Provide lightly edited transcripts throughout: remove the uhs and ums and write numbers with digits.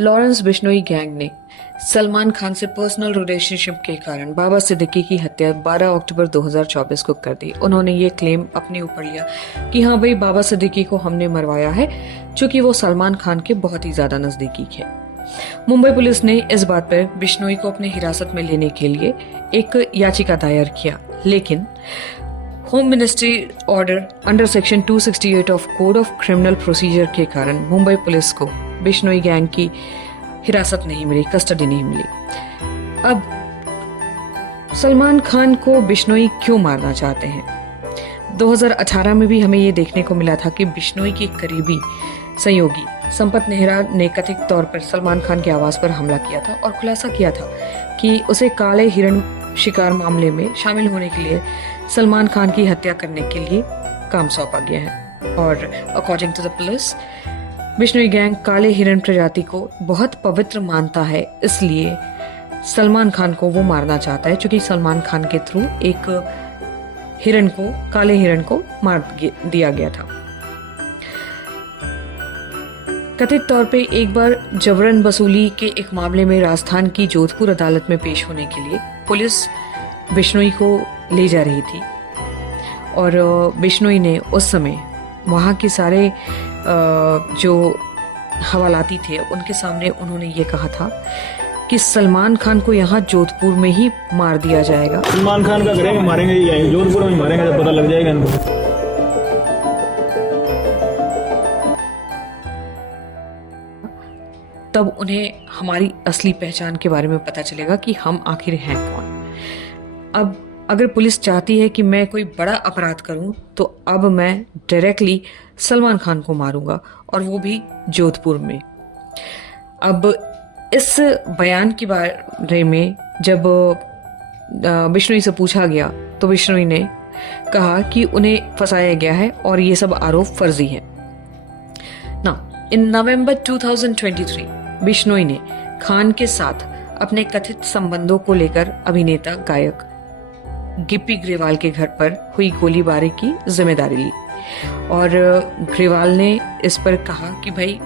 Lawrence Bishnoi gang ने सलमान खान से personal relationship के कारण बाबा सिद्दीकी की हत्या 12 अक्टूबर 2024 को कर दी। उन्होंने ये क्लेम अपने ऊपर लिया कि हाँ भाई, बाबा सिद्दीकी को हमने मरवाया है, चूंकि वो सलमान खान के बहुत ही ज्यादा नजदीकी है। मुंबई पुलिस ने इस बात पर बिश्नोई को अपने हिरासत में लेने के लिए एक याचिका दायर किया, लेकिन home ministry order under section 268 of code of criminal procedure के कारण मुंबई पुलिस को बिश्नोई गैंग की हिरासत नहीं मिली, कस्टडी नहीं मिली। अब सलमान खान को बिश्नोई क्यों मारना चाहते हैं? 2018 में भी हमें ये देखने को मिला था कि बिश्नोई के करीबी सहयोगी संपत नेहरा ने कथित तौर पर सलमान खान के आवास पर हमला किया था और खुलासा किया था कि उसे काले हिरण शिकार मामले में शामिल होने के लिए सलमान खान की हत्या करने के लिए काम सौंपा गया है। और according to the police, Bishnoi gang काले हिरण प्रजाति को बहुत पवित्र मानता है, इसलिए सलमान खान को वो मारना चाहता है, क्योंकि सलमान खान के थ्रू एक हिरण को, काले हिरण को मार दिया गया था। कथित तौर पे एक बार जबरन वसूली के एक मामले में राजस्थान की जोधपुर अदालत में पेश होने के लिए पुलिस बिश्नोई को ले जा रही थी और बिश्नोई ने उस समय वहाँ के सारे जो हवालाती थे उनके सामने उन्होंने ये कहा था कि सलमान खान को यहाँ जोधपुर में ही मार दिया जाएगा। सलमान खान का घर मारेंगे ही, जोधपुर में मारेंगे, जब पता लग जाएगा इनको। तब उन्हें हमारी असली पहचान के बारे में पता चलेगा कि हम आखिर हैं कौन। अब अगर पुलिस चाहती है कि मैं कोई बड़ा अपराध करूं, तो अब मैं डायरेक्टली सलमान खान को मारूंगा, और वो भी जोधपुर में। अब इस बयान के बारे में जब बिश्नोई से पूछा गया तो बिश्नोई ने कहा कि उन्हें फंसाया गया है और ये सब आरोप फर्जी है। इन नवंबर 2023 बिश्नोई ने खान के साथ अपने कथित संबंधों को लेकर अभिनेता गायक गिप्पी ग्रेवाल के घर पर हुई गोलीबारी की जिम्मेदारी ली, और ग्रेवाल ने इस पर कहा कि भाई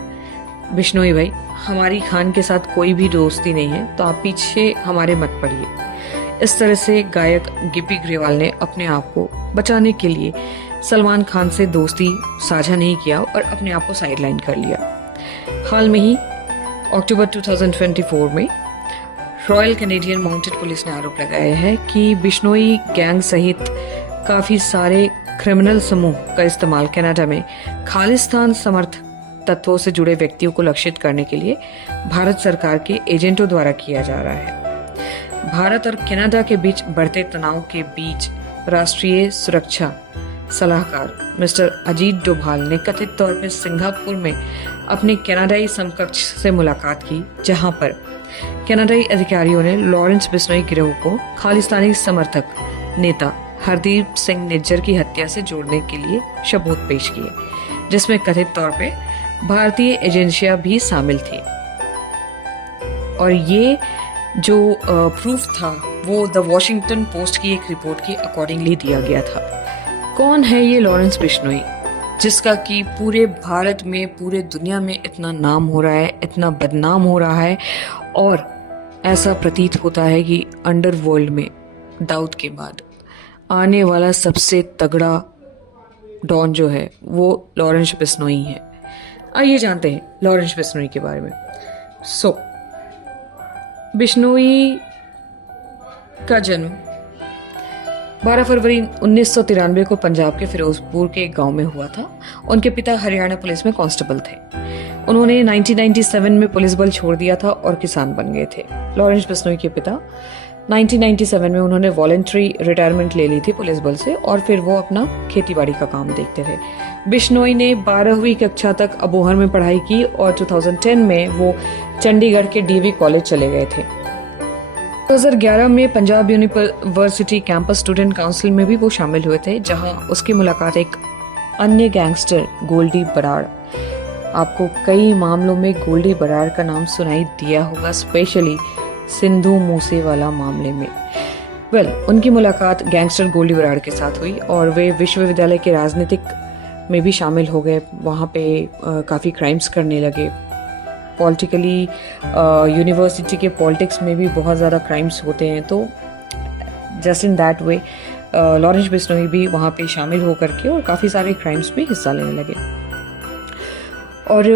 बिश्नोई भाई, हमारी खान के साथ कोई भी दोस्ती नहीं है, तो आप पीछे हमारे मत पड़िए। इस तरह से गायक गिप्पी ग्रेवाल ने अपने आप को बचाने के लिए सलमान खान से दोस्ती साझा नहीं किया और अपने आप को साइडलाइन कर लिया। हाल में ही अक्टूबर 2024 में रॉयल कैनेडियन माउंटेड पुलिस ने आरोप लगाया है कि बिश्नोई गैंग सहित काफी सारे क्रिमिनल समूह का इस्तेमाल कनाडा में खालिस्तान समर्थक तत्वों से जुड़े व्यक्तियों को लक्षित करने के लिए भारत सरकार के एजेंटों द्वारा किया जा रहा है। भारत और कनाडा के बीच बढ़ते तनाव के बीच राष्ट्रीय सुरक्षा सलाहकार मिस्टर अजीत डोभाल ने कथित तौर पर सिंगापुर में अपने कनाडाई समकक्ष से मुलाकात की, जहां पर कनाडाई अधिकारियों ने लॉरेंस बिश्नोई गिरोह को खालिस्तानी समर्थक नेता हरदीप सिंह निज्जर की हत्या से जोड़ने के लिए सबूत पेश किए, जिसमें कथित तौर पे भारतीय एजेंसियां भी शामिल थी। और ये जो प्रूफ था वो द वॉशिंगटन पोस्ट की एक रिपोर्ट के अकॉर्डिंगली दिया गया था। कौन है ये लॉरेंस बिश्नोई, जिसका कि पूरे भारत में, पूरे दुनिया में इतना नाम हो रहा है, इतना बदनाम हो रहा है, और ऐसा प्रतीत होता है कि अंडरवर्ल्ड में दाऊद के बाद आने वाला सबसे तगड़ा डॉन जो है वो लॉरेंस बिश्नोई है। आइए जानते हैं लॉरेंस बिश्नोई के बारे में। बिश्नोई का जन्म 12 फरवरी 1993 को पंजाब के फिरोजपुर के एक गांव में हुआ था। उनके पिता हरियाणा पुलिस में कांस्टेबल थे। उन्होंने 1997 में पुलिस बल छोड़ दिया था और किसान बन गए थे। लॉरेंस बिश्नोई के पिता 1997 में उन्होंने वॉलंटरी रिटायरमेंट ले ली थी पुलिस बल से, और फिर वो अपना खेतीबाड़ी का काम देखते थे। बिश्नोई ने 12वीं कक्षा तक अबोहर में पढ़ाई की और 2010 में वो चंडीगढ़ के डीवी कॉलेज चले गए थे। 2011 में Punjab university campus student council में भी वो शामिल हुए थे, जहां उसकी मुलाकात एक अन्य गैंगस्टर गोल्डी बराड़, आपको कई मामलों में गोल्डी बराड़ का नाम सुनाई दिया होगा, स्पेशली सिंधु मूसेवाला मामले में। उनकी मुलाकात गैंगस्टर गोल्डी बराड़ के साथ हुई और वे विश्वविद्यालय के राजनीतिक में भी शामिल हो गए। वहाँ पे काफ़ी क्राइम्स करने लगे पॉलिटिकली यूनिवर्सिटी के पॉलिटिक्स में भी बहुत ज़्यादा क्राइम्स होते हैं, तो just in that way Lawrence Bishnoi भी वहाँ पे शामिल होकर के और काफ़ी सारे क्राइम्स में हिस्सा लेने लगे। और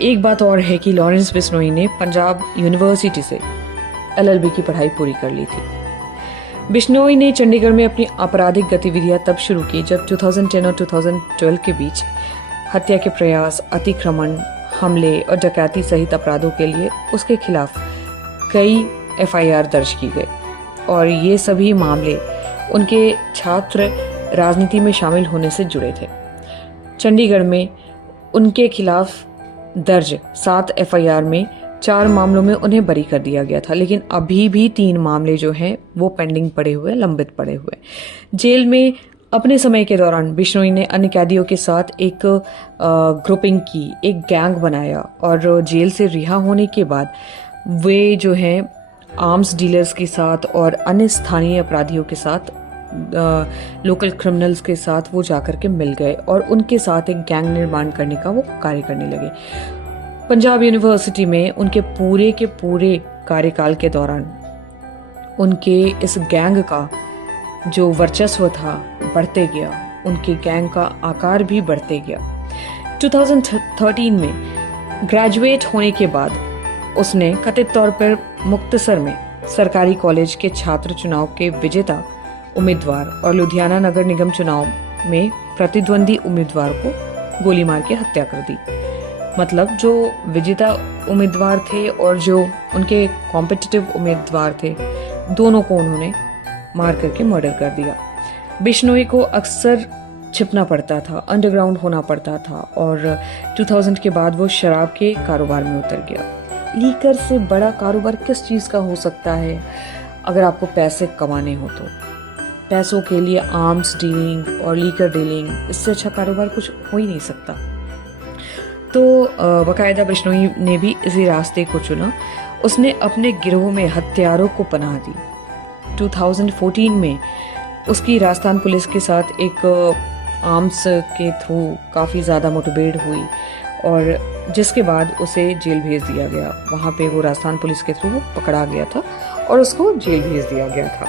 एक बात और है कि लॉरेंस बिश्नोई ने पंजाब यूनिवर्सिटी से LLB की पढ़ाई पूरी कर ली थी। बिश्नोई ने चंडीगढ़ में अपनी आपराधिक गतिविधियां तब शुरू की जब 2010 और 2012 के बीच हत्या के प्रयास, अतिक्रमण, हमले और डकैती सहित अपराधों के लिए उसके खिलाफ कई FIR दर्ज की गई और ये सभी मामले उनके छात्र राजनीति में शामिल होने से जुड़े थे। चंडीगढ़ में उनके खिलाफ दर्ज 7 FIR में 4 मामलों में उन्हें बरी कर दिया गया था, लेकिन अभी भी 3 मामले जो हैं वो पेंडिंग पड़े हुए, लंबित पड़े हुए। जेल में अपने समय के दौरान बिश्नोई ने अन्य कैदियों के साथ एक ग्रुपिंग की, एक गैंग बनाया और जेल से रिहा होने के बाद वे जो हैं आर्म्स डीलर्स के साथ और अन्य स्थानीय अपराधियों के साथ, लोकल क्रिमिनल्स के साथ वो जाकर के मिल गए और उनके साथ एक गैंग निर्माण करने का वो कार्य करने लगे। पंजाब यूनिवर्सिटी में उनके पूरे के पूरे कार्यकाल के दौरान उनके इस गैंग का जो वर्चस्व था बढ़ते गया, उनके गैंग का आकार भी बढ़ते गया। 2013 में ग्रेजुएट होने के बाद उसने कथित तौर पर मुक्तसर में सरकारी कॉलेज के छात्र चुनाव के विजेता उम्मीदवार और लुधियाना नगर निगम चुनाव में प्रतिद्वंदी उम्मीदवार को गोली मार के हत्या कर दी। मतलब जो विजेता उम्मीदवार थे और जो उनके कॉम्पिटिटिव उम्मीदवार थे, दोनों को उन्होंने मार करके मर्डर कर दिया। बिश्नोई को अक्सर छिपना पड़ता था, अंडरग्राउंड होना पड़ता था और 2000 के बाद वो शराब के कारोबार में उतर गया। लीकर से बड़ा कारोबार किस चीज़ का हो सकता है अगर आपको पैसे कमाने हो तो? पैसों के लिए आर्म्स डीलिंग और लीकर डीलिंग, इससे अच्छा कारोबार कुछ हो ही नहीं सकता। तो बाकायदा बिश्नोई ने भी इसी रास्ते को चुना। उसने अपने गिरोह में हत्यारों को पनाह दी। 2014 में उसकी राजस्थान पुलिस के साथ एक आर्म्स के थ्रू काफ़ी ज़्यादा मुठभेड़ हुई और जिसके बाद उसे जेल भेज दिया गया। वहाँ पे वो राजस्थान पुलिस के थ्रू पकड़ा गया था और उसको जेल भेज दिया गया था,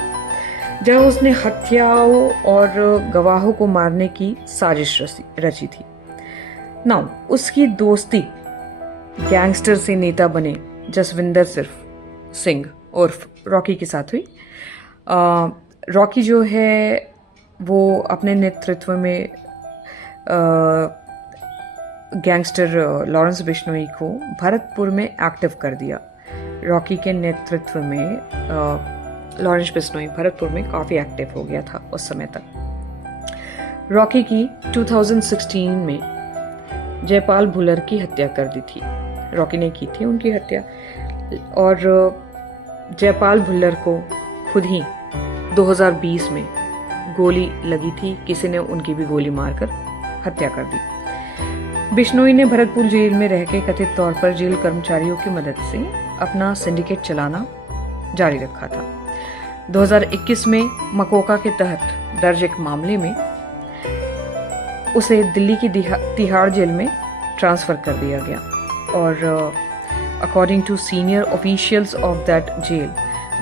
जहाँ उसने हत्याओं और गवाहों को मारने की साजिश रची थी। नाउ उसकी दोस्ती गैंगस्टर से नेता बने जसविंदर सिंह उर्फ रॉकी के साथ हुई। रॉकी जो है वो अपने नेतृत्व में गैंगस्टर लॉरेंस बिश्नोई को भरतपुर में एक्टिव कर दिया। रॉकी के नेतृत्व में लॉरेंस बिश्नोई भरतपुर में काफ़ी एक्टिव हो गया था उस समय तक। रॉकी की 2016 में जयपाल भुल्लर की हत्या कर दी थी। रॉकी ने की थी उनकी हत्या और जयपाल भुल्लर को खुद ही 2020 में गोली लगी थी, किसी ने उनकी भी गोली मारकर हत्या कर दी। बिश्नोई ने भरतपुर जेल में रह के कथित तौर पर जेल कर्मचारियों की मदद से अपना सिंडिकेट चलाना जारी रखा था। 2021 में मकोका के तहत दर्ज एक मामले में उसे दिल्ली की तिहाड़ जेल में ट्रांसफर कर दिया गया और according to senior officials of that jail,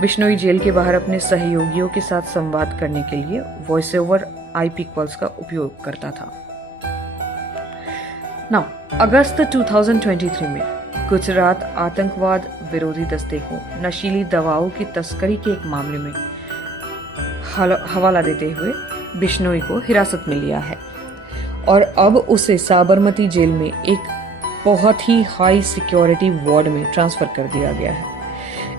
Bishnoi jail के बाहर अपने सहयोगियों के साथ संवाद करने के लिए वॉइस ओवर IP कॉल्स का उपयोग करता था। नाउ अगस्त 2023 में गुजरात आतंकवाद विरोधी दस्ते को नशीली दवाओं की तस्करी के एक मामले में हवाला देते हुए बिश्नोई को हिरासत में लिया है और अब उसे साबरमती जेल में एक बहुत ही हाई सिक्योरिटी वार्ड में ट्रांसफर कर दिया गया है।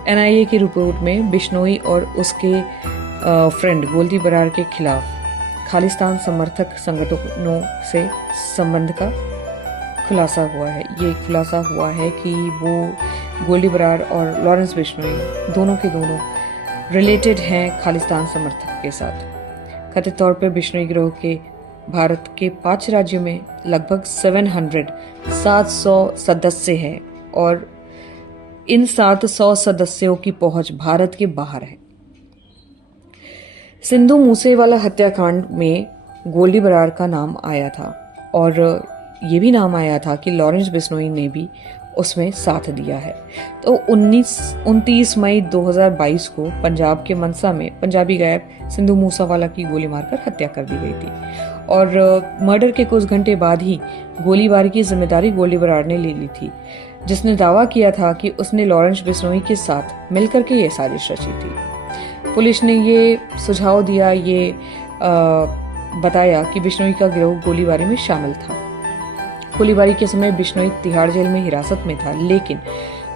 NIA की रिपोर्ट में बिश्नोई और उसके फ्रेंड गोल्डी बरार के खिलाफ खालिस्तान समर्थक संगठनों से संबंध का खुलासा हुआ है। ये खुलासा हुआ है कि वो गोल्डी बरार और लॉरेंस बिश्नोई दोनों के दोनों रिलेटेड हैं खालिस्तान समर्थक के साथ। कथित तौर पर बिश्नोई गिरोह के भारत के 5 राज्यों में लगभग 700 सदस्य हैं और इन 700 सदस्यों की पहुंच भारत के बाहर है। सिंधु मूसेवाला हत्याकांड में गोल्डी बरार का नाम आया था और ये भी नाम आया था कि लॉरेंस बिश्नोई ने भी उसमें साथ दिया है। तो 29 मई 2022 को पंजाब के मनसा में पंजाबी गायक सिंधु मूसावाला की गोली मारकर हत्या कर दी गई थी और मर्डर के कुछ घंटे बाद ही गोलीबारी की जिम्मेदारी गोली बराड़ ने ले ली थी, जिसने दावा किया था कि उसने लॉरेंस बिश्नोई के साथ मिलकर के ये साजिश रची थी। पुलिस ने ये सुझाव दिया, ये बताया कि बिश्नोई का गिरोह गोलीबारी में शामिल था। गोलीबारी के समय बिश्नोई तिहाड़ जेल में हिरासत में था, लेकिन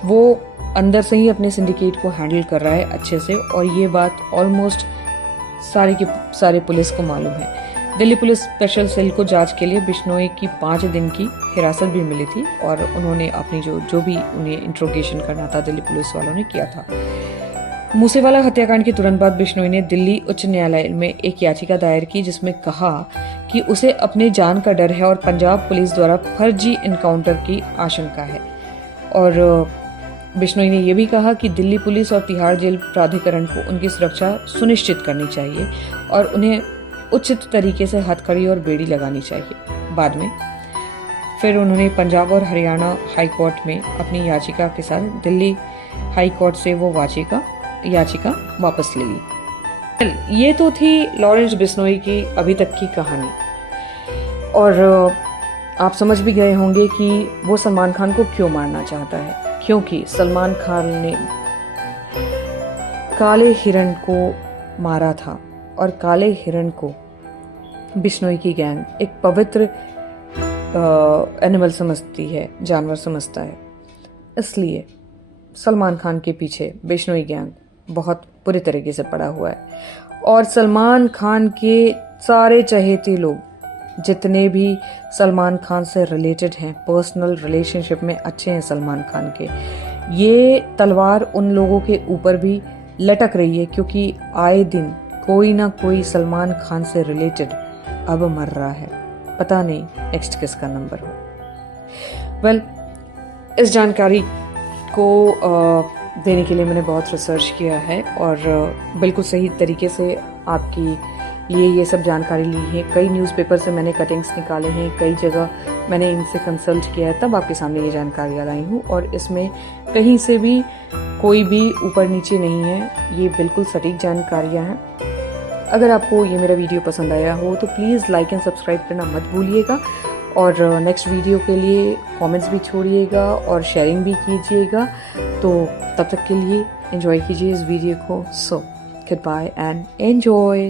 वो अंदर से ही अपने सिंडिकेट को हैंडल कर रहा है अच्छे से, और ये बात ऑलमोस्ट सारे के सारे पुलिस को मालूम है। दिल्ली पुलिस स्पेशल सेल को जांच के लिए बिश्नोई की 5 दिन की हिरासत भी मिली थी और उन्होंने अपनी जो भी उन्हें इंट्रोगेशन करना था दिल्ली पुलिस वालों ने किया था। मूसेवाला हत्याकांड के तुरंत बाद बिश्नोई ने दिल्ली उच्च न्यायालय में एक याचिका दायर की, जिसमें कहा कि उसे अपने जान का डर है और पंजाब पुलिस द्वारा फर्जी इनकाउंटर की आशंका है। और बिश्नोई ने यह भी कहा कि दिल्ली पुलिस और तिहाड़ जेल प्राधिकरण को उनकी सुरक्षा सुनिश्चित करनी चाहिए और उन्हें उचित तरीके से हथकड़ी और बेड़ी लगानी चाहिए। बाद में फिर उन्होंने पंजाब और हरियाणा हाई कोर्ट में अपनी याचिका के साथ दिल्ली हाई कोर्ट से वो याचिका वापस ले ली। ये तो थी लॉरेंस बिश्नोई की अभी तक की कहानी, और आप समझ भी गए होंगे कि वो सलमान खान को क्यों मारना चाहता है, क्योंकि सलमान खान ने काले हिरण को मारा था और काले हिरण को बिश्नोई की गैंग एक पवित्र एनिमल समझती है, जानवर समझता है। इसलिए सलमान खान के पीछे बिश्नोई गैंग बहुत बुरी तरीके से पड़ा हुआ है, और सलमान खान के सारे चहेते लोग जितने भी सलमान खान से रिलेटेड हैं, पर्सनल रिलेशनशिप में अच्छे हैं सलमान खान के, ये तलवार उन लोगों के ऊपर भी लटक रही है, क्योंकि आए दिन कोई ना कोई सलमान खान से रिलेटेड अब मर रहा है। पता नहीं नेक्स्ट किसका नंबर हो। वेल, इस जानकारी को देने के लिए मैंने बहुत रिसर्च किया है और बिल्कुल सही तरीके से आपकी लिए ये सब जानकारी ली है। कई न्यूज़पेपर से मैंने कटिंग्स निकाले हैं, कई जगह मैंने इनसे कंसल्ट किया है, तब आपके सामने ये जानकारियाँ लाई हूँ, और इसमें कहीं से भी कोई भी ऊपर नीचे नहीं है, ये बिल्कुल सटीक जानकारियाँ हैं। अगर आपको ये मेरा वीडियो पसंद आया हो तो प्लीज़ लाइक एंड सब्सक्राइब करना मत भूलिएगा, और नेक्स्ट वीडियो के लिए कमेंट्स भी छोड़िएगा और शेयरिंग भी कीजिएगा। तो तब तक के लिए एंजॉय कीजिए इस वीडियो को। So goodbye and enjoy.